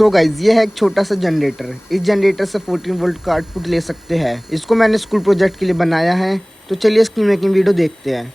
So guys ये है एक छोटा सा जनरेटर। इस जनरेटर से 14 वोल्ट का आउटपुट ले सकते हैं। इसको मैंने स्कूल प्रोजेक्ट के लिए बनाया है। तो चलिए इसकी मेकिंग वीडियो देखते हैं।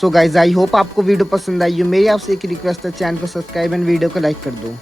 सो गाइज आई होप आपको वीडियो पसंद आई हो। मेरी आपसे एक रिक्वेस्ट है, चैनल को सब्सक्राइब एंड वीडियो को लाइक कर दो।